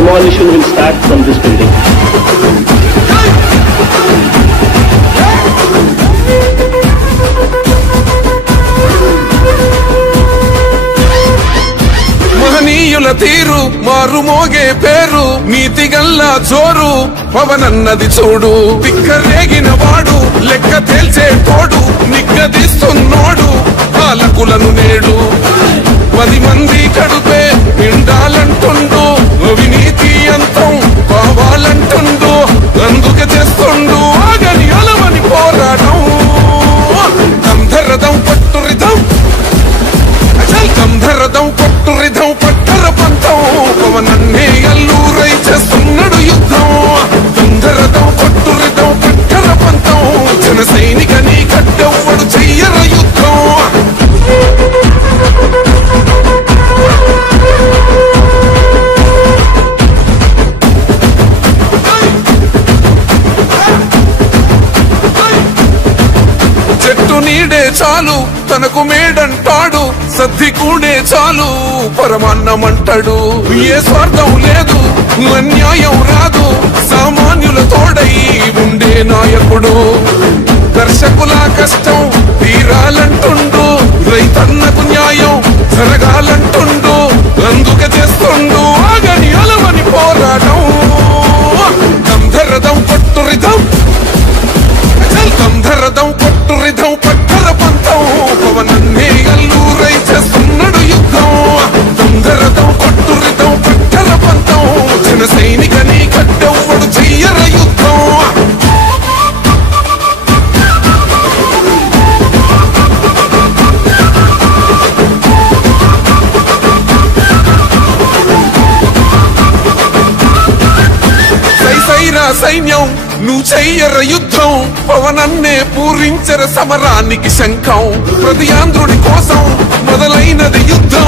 demolition will start from this building. మహనీయుల తీరు మారుమోగే పేరు నీతిగల్లా జోరు పవనన్నది చూడు పిక్కరేగిన వాడు లెక్క తేల్చే తోడు నిగ్గదిస్తున్నోడు పాలకులను నేడు 10 మంది కడుపే నిండాలంటుండు అవినీతి అంతం కావాలంటుండు అందుకే చేస్తుండు ఆగని అలవని పోరాటం కంధరదం పట్టురిదం కంధరదం పట్టురిదం పట్టర పంతం పవనన్నే అల్లూరై చేస్తున్నాడు యుద్ధం కంధరదం పట్టురిదం పట్టర పంతం జన సైనిక నీ కట్టెవ్వడు చెయ్యర యుద్ధం చెట్టు నీడే చాలు తనకు మేడంటాడు సద్ది కూడే చాలు పరమాన్నమంటాడు ఏ స్వార్థం లేదు అన్యాయం రాదు సామాన్యుల తోడై ఉండే నాయకుడు దర్శకుల కష్టం తీరాలంటుండు రైతన్నకు న్యాయం జరగాలంటుండు అందుకే చేస్తుండు ఆగని అలవని పోరాటం కంధరదం పట్టురిదం కంధరదం పట్టురిదం పట్టర పంతం పవనన్నే అల్లూరై చేస్తున్నాడు యుద్ధం కంధరదం పట్టురిదం పట్టర పంతం జన సైనిక నీ కట్టెవ్వడు చెయ్యర యుద్ధం సైన్యం నువ్వు చెయ్యర యుద్ధం పవనన్నే పూరించర సమరానికి శంఖం ప్రతి ఆంధ్రుడి కోసం మొదలైనది యుద్ధం